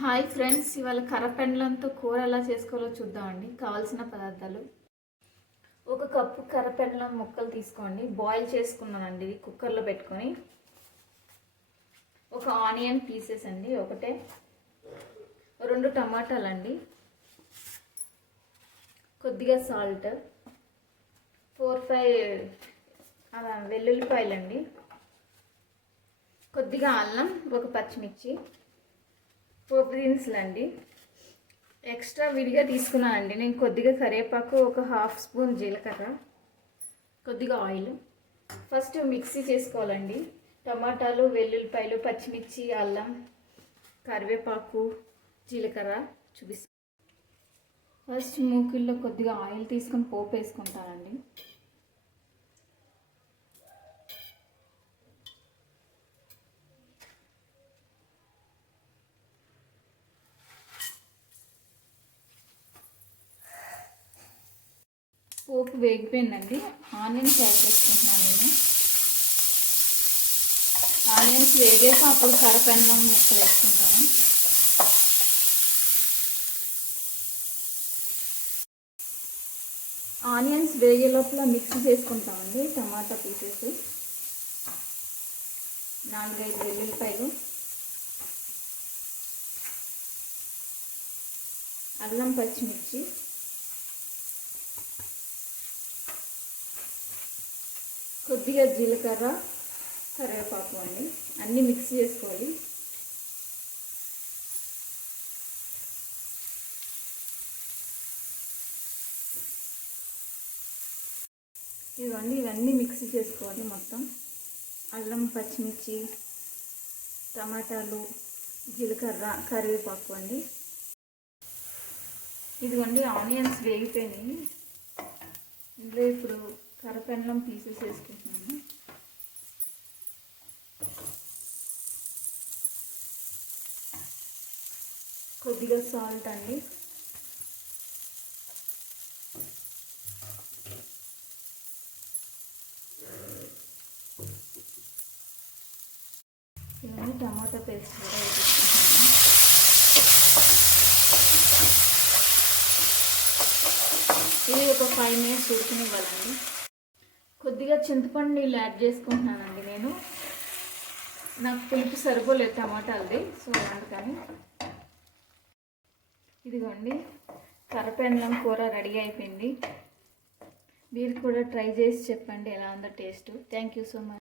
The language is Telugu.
హాయ్ ఫ్రెండ్స్, ఇవాళ కర్రపెండలంతో కూర ఎలా చేసుకోవాలో చూద్దామండి. కావాల్సిన పదార్థాలు: ఒక కప్పు కర్రపెండలం ముక్కలు తీసుకోండి. బాయిల్ చేసుకున్నానండి ఇది కుక్కర్లో పెట్టుకొని. ఒక ఆనియన్ పీసెస్ అండి, ఒకటే. 2 టమాటాలండి, కొద్దిగా సాల్ట్, 4-5 అలా వెల్లుల్లిపాయలండి, కొద్దిగా అల్లం, ఒక పచ్చిమిర్చి, పోపు దినుసులండి. ఎక్స్ట్రా విడిగా తీసుకున్నానండి నేను. కొద్దిగా కరివేపాకు, ఒక 1/2 స్పూన్ జీలకర్ర, కొద్దిగా ఆయిల్. ఫస్ట్ మిక్సీ చేసుకోవాలండి. టమాటాలు, వెల్లుల్లిపాయలు, పచ్చిమిర్చి, అల్లం, కరివేపాకు, జీలకర్ర చూపిస్తాను. ఫస్ట్ మూకిల్లో కొద్దిగా ఆయిల్ తీసుకొని పోపు వేసుకుంటానండి. పోపు వేగిపోయిందండి. ఆనియన్స్ యాడ్ చేసుకుంటున్నాను నేను. ఆనియన్స్ వేగాక అప్పుడు కర్రపెండలం ముక్కలు వేసుకుంటాను. ఆనియన్స్ వేగే లోపల మిక్సీ చేసుకుంటామండి. టమాటా పీసెస్, 4-5 వెల్లుల్లిపాయలు, అల్లం, పచ్చిమిర్చి, కొద్దిగా జీలకర్ర, కరివేపాకు అండి. అన్నీ మిక్స్ చేసుకోవాలి. ఇవన్నీ మిక్స్ చేసుకోవాలి మొత్తం. అల్లం, పచ్చిమిర్చి, టమాటాలు, జీలకర్ర, కరివేపాకు అండి. ఇదిగోండి ఆనియన్స్ వేగిపోయినాయి. ఇందులో ఇప్పుడు కర్రపెండలం పీసెస్ వేసుకుంటున్నాను. కొద్దిగా సాల్ట్ అండి, ఇవన్నీ టమాటా పేస్ట్ కూడా వేసుకుంటున్నాను. ఇది ఒక 5 మినిట్స్ ఉడకనివ్వాలండి. కొద్దిగా చింతపండు నీళ్ళు యాడ్ చేసుకుంటున్నానండి నేను. నాకు పులుపు సరిపోలేదు టమాటాలది, సో అందుకని. ఇదిగోండి కర్రపెండలం కూర రెడీ అయిపోయింది. మీరు కూడా ట్రై చేసి చెప్పండి ఎలా ఉందో taste. Thank you so much.